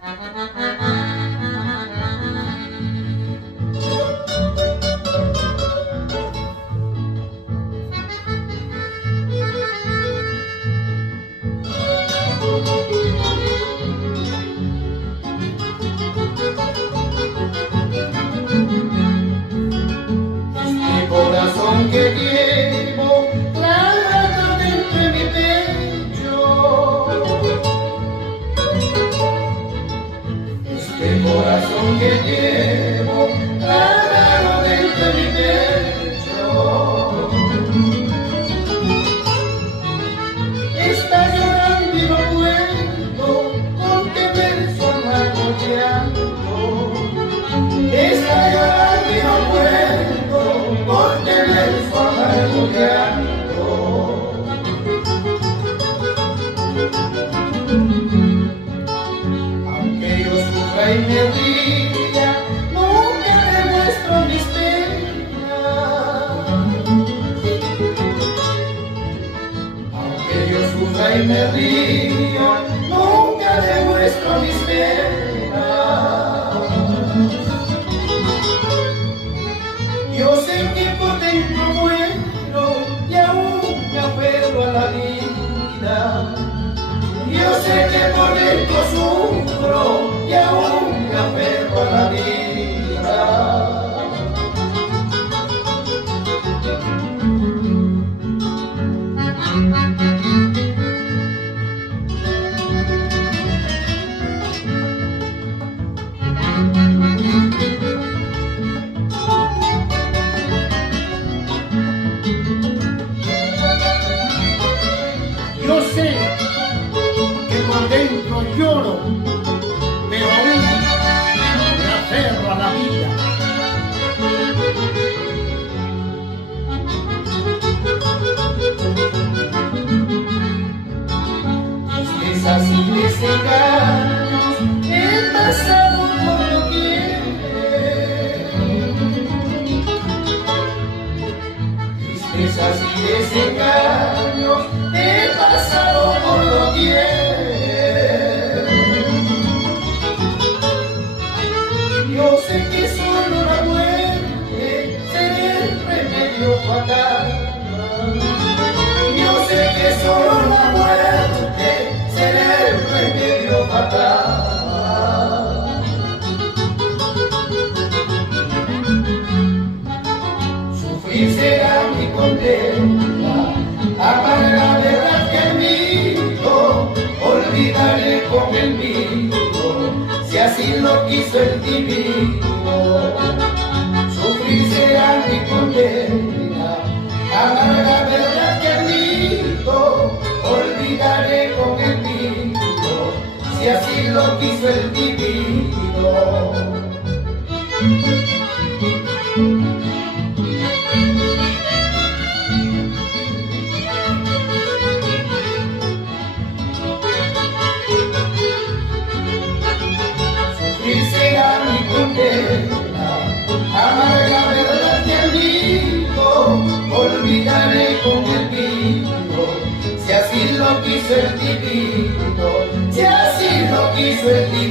Este corazón que llevo clavado dentro de mi pecho, este corazón que llevo clavado dentro de mi pecho, está llorando y no puedo contener su amargo llanto, está llorando y no puedo contener su amargo llanto. Aunque yo sufra y me ría, nunca demuestro mis penas. Aunque yo sufra y me ría, nunca demuestro mis penas. Yo sé que por dentro muero y aún me aferro a la vida. Yo sé que por dentro sufro y aún me aferro a la vida. Yo sé que por dentro lloro, pero aún me aferro a la vida. Tristezas y desengaños he pasado por doquier. Tristezas y desengaños he pasado por doquier. Yo sé que solo la muerte será el remedio fatal. Yo sé que solo la muerte será el remedio fatal. Sufrir será mi condena, amar la verdad que admito, olvidaré con el mío, si así lo quiso el divino. Sufrir será mi condena, amar la verdad que admito, olvidaré con el mío, si así lo quiso el divino. Sufrir será mi condena, amar la verdad que admito, olvidaré con el vino, si así lo quiso el divino, si así lo quiso el divino.